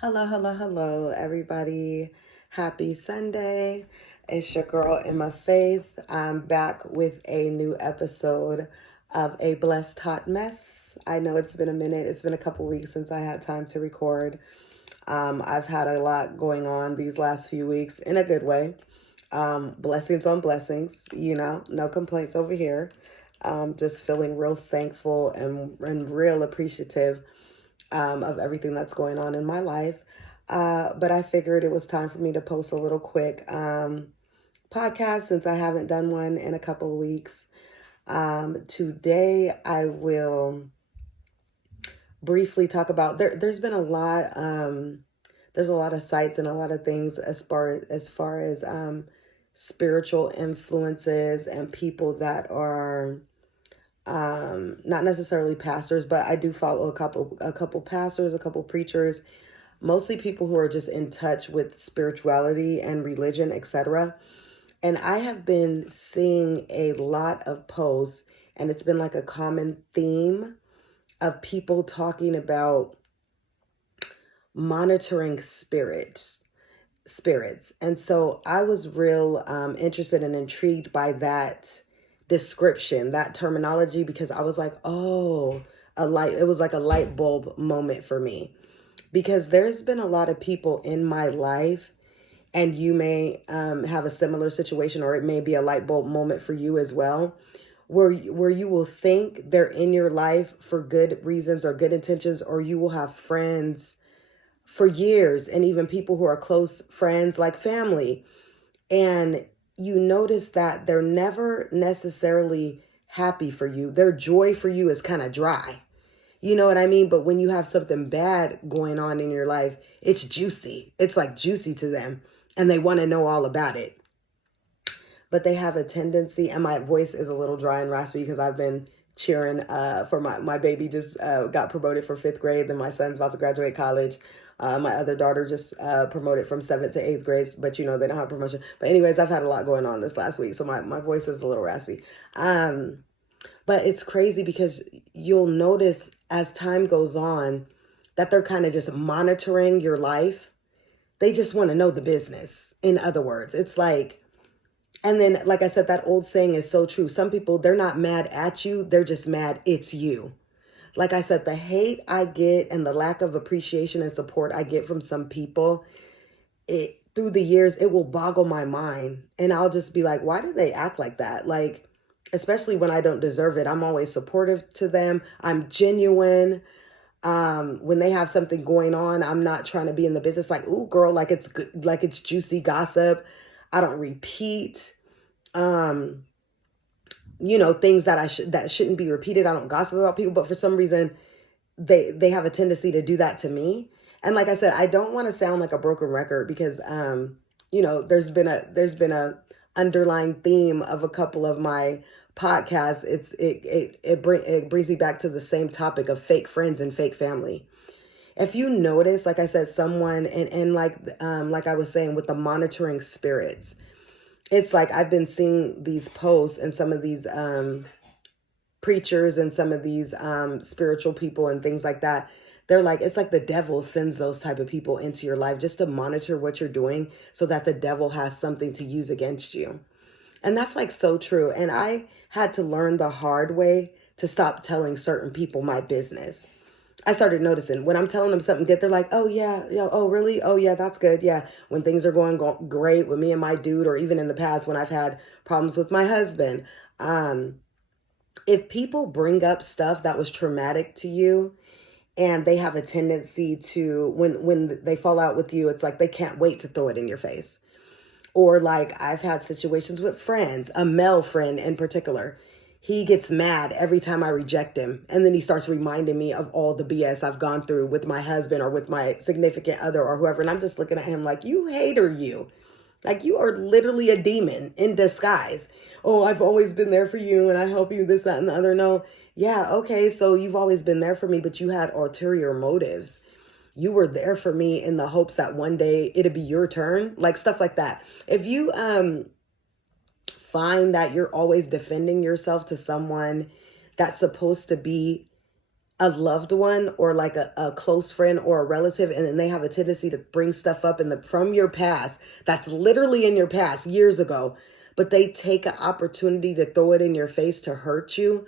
Hello, hello, hello, everybody. Happy Sunday. It's your girl, Emma Faith. I'm back with a new episode of A Blessed Hot Mess. I know it's been a minute. It's been a couple weeks since I had time to record. I've had a lot going on these last few weeks in a good way. Blessings on blessings, no complaints over here. Just feeling real thankful and real appreciative of everything that's going on in my life. But I figured it was time for me to post a little quick podcast since I haven't done one in a couple of weeks. Today I will briefly talk about there's been a lot there's a lot of sites and a lot of things as far as spiritual influences and people that are not necessarily pastors, but I do follow a couple pastors, a couple preachers, mostly people who are just in touch with spirituality and religion, etc. And I have been seeing a lot of posts, and it's been like a common theme of people talking about monitoring spirits. And so I was real interested and intrigued by that description, that terminology, because I was like, oh, it was like a light bulb moment for me. Because there's been a lot of people in my life, and you may have a similar situation, or it may be a light bulb moment for you as well, where you will think they're in your life for good reasons or good intentions, or you will have friends for years, and even people who are close friends like family. And you notice that they're never necessarily happy for you. Their joy for you is kind of dry. You know what I mean? But when you have something bad going on in your life, it's juicy. It's like juicy to them, and they want to know all about it. But they have a tendency, and my voice is a little dry and raspy because I've been cheering for my baby just got promoted for 5th grade. Then my son's about to graduate college. My other daughter just promoted from 7th to 8th grade, but they don't have promotion. But anyways, I've had a lot going on this last week, so my voice is a little raspy. But it's crazy because you'll notice as time goes on that they're kind of just monitoring your life. They just want to know the business. In other words, it's like, and then, like I said, that old saying is so true. Some people, they're not mad at you. They're just mad it's you. Like I said, the hate I get and the lack of appreciation and support I get from some people, through the years, it will boggle my mind. And I'll just be like, why do they act like that? Like, especially when I don't deserve it. I'm always supportive to them. I'm genuine. When they have something going on, I'm not trying to be in the business like, ooh, girl, like it's good, like it's juicy gossip. I don't repeat, um, things that shouldn't be repeated. I don't gossip about people, but for some reason, they have a tendency to do that to me. And like I said, I don't want to sound like a broken record because there's been a underlying theme of a couple of my podcasts. It brings me back to the same topic of fake friends and fake family. If you notice, like I said, someone and like I was saying with the monitoring spirits, it's like I've been seeing these posts and some of these preachers and some of these spiritual people and things like that. They're like, it's like the devil sends those type of people into your life just to monitor what you're doing so that the devil has something to use against you. And that's like so true. And I had to learn the hard way to stop telling certain people my business. I started noticing when I'm telling them something good, they're like, oh yeah, yeah, oh really? Oh yeah, that's good. Yeah. When things are going great with me and my dude, or even in the past when I've had problems with my husband, if people bring up stuff that was traumatic to you, and they have a tendency to, when they fall out with you, it's like they can't wait to throw it in your face. Or like I've had situations with friends, a male friend in particular. He gets mad every time I reject him. And then he starts reminding me of all the BS I've gone through with my husband or with my significant other or whoever. And I'm just looking at him like, you hater, you. Like, you are literally a demon in disguise. Oh, I've always been there for you and I help you, this, that, and the other. No. Yeah, okay, so you've always been there for me, but you had ulterior motives. You were there for me in the hopes that one day it'd be your turn, like stuff like that. If you find that you're always defending yourself to someone that's supposed to be a loved one or like a close friend or a relative, and then they have a tendency to bring stuff up from your past that's literally in your past years ago, but they take an opportunity to throw it in your face to hurt you.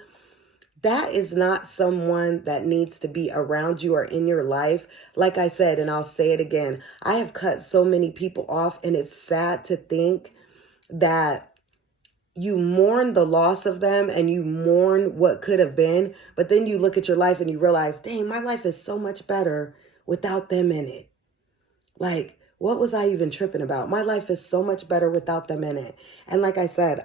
That is not someone that needs to be around you or in your life. Like I said, and I'll say it again, I have cut so many people off, and it's sad to think that you mourn the loss of them and you mourn what could have been, but then you look at your life and you realize, dang, my life is so much better without them in it. Like, what was I even tripping about? My life is so much better without them in it. And like I said,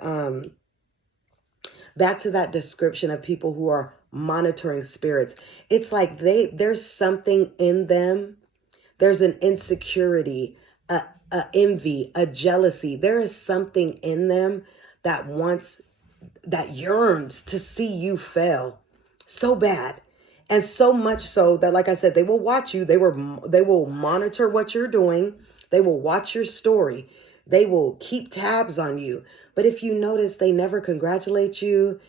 back to that description of people who are monitoring spirits, it's like there's something in them. There's an insecurity, a envy, a jealousy. There is something in them that yearns to see you fail so bad. And so much so that, like I said, they will watch you. They will monitor what you're doing. They will watch your story. They will keep tabs on you. But if you notice, they never congratulate you.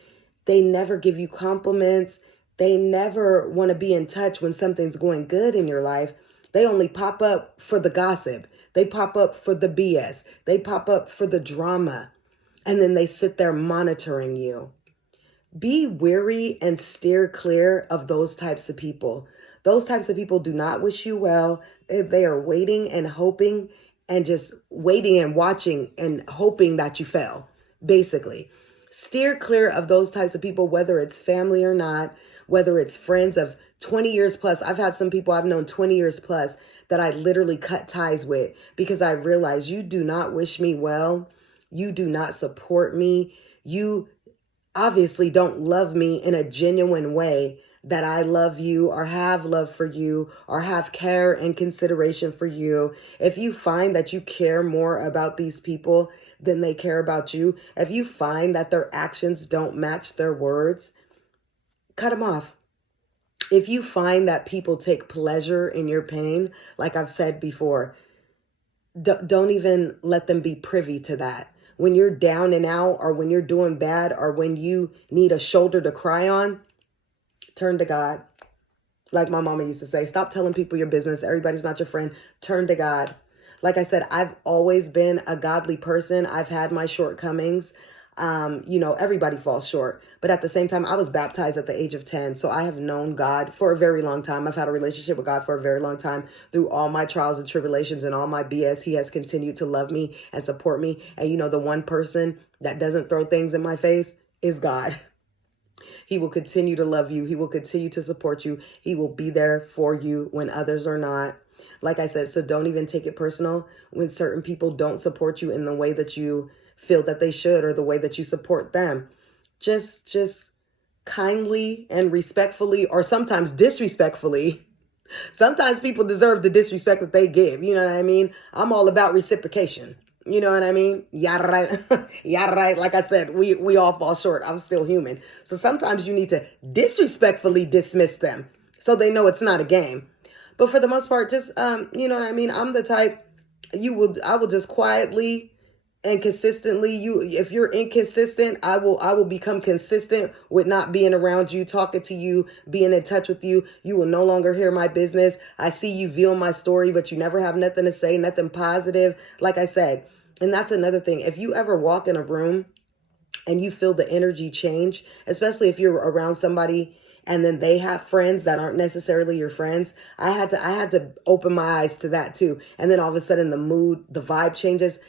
They never give you compliments. They never want to be in touch when something's going good in your life. They only pop up for the gossip. They pop up for the BS. They pop up for the drama. And then they sit there monitoring you. Be wary and steer clear of those types of people. Those types of people do not wish you well. They are waiting and hoping and just waiting and watching and hoping that you fail, basically. Steer clear of those types of people, whether it's family or not, whether it's friends of 20 years plus. I've had some people I've known 20 years plus that I literally cut ties with because I realized you do not wish me well. You do not support me. You obviously don't love me in a genuine way that I love you or have love for you or have care and consideration for you. If you find that you care more about these people than they care about you, if you find that their actions don't match their words, cut them off. If you find that people take pleasure in your pain, like I've said before, don't even let them be privy to that. When you're down and out, or when you're doing bad, or when you need a shoulder to cry on, turn to God. Like my mama used to say, stop telling people your business. Everybody's not your friend. Turn to God. Like I said, I've always been a godly person. I've had my shortcomings. Everybody falls short. But at the same time, I was baptized at the age of 10. So I have known God for a very long time. I've had a relationship with God for a very long time. Through all my trials and tribulations and all my BS, he has continued to love me and support me. And the one person that doesn't throw things in my face is God. He will continue to love you. He will continue to support you. He will be there for you when others are not. Like I said, so don't even take it personal when certain people don't support you in the way that you feel that they should or the way that you support them. Just kindly and respectfully, or sometimes disrespectfully. Sometimes people deserve the disrespect that they give. You know what I mean? I'm all about reciprocation. You know what I mean? Yeah, right. Yeah, right. Like I said, we all fall short. I'm still human. So sometimes you need to disrespectfully dismiss them so they know it's not a game. But for the most part, just, you know what I mean? I'm the type, I will just quietly and consistently, if you're inconsistent, I will become consistent with not being around you, talking to you, being in touch with you. You will no longer hear my business. I see you viewing my story, but you never have nothing to say, nothing positive. Like I said, and that's another thing. If you ever walk in a room and you feel the energy change, especially if you're around somebody and then they have friends that aren't necessarily your friends, I had to open my eyes to that too. And then all of a sudden the mood, the vibe changes.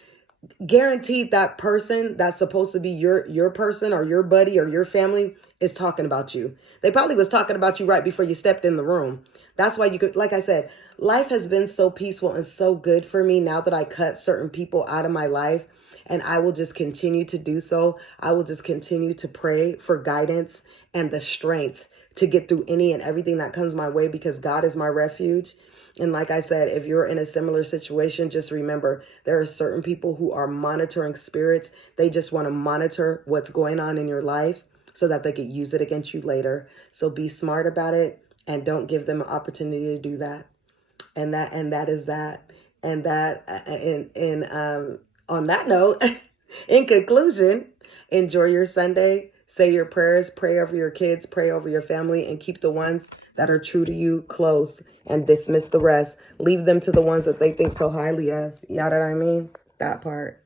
Guaranteed that person that's supposed to be your person or your buddy or your family is talking about you. They probably was talking about you right before you stepped in the room. That's why you could, like I said, life has been so peaceful and so good for me now that I cut certain people out of my life. And I will just continue to do so. I will just continue to pray for guidance and the strength to get through any and everything that comes my way, because God is my refuge. And like I said, if you're in a similar situation, just remember there are certain people who are monitoring spirits. They just want to monitor what's going on in your life so that they could use it against you later. So be smart about it and don't give them an opportunity to do that. And that is that. And that, on that note, in conclusion, enjoy your Sunday. Say your prayers, pray over your kids, pray over your family, and keep the ones that are true to you close and dismiss the rest. Leave them to the ones that they think so highly of. You know what I mean? That part.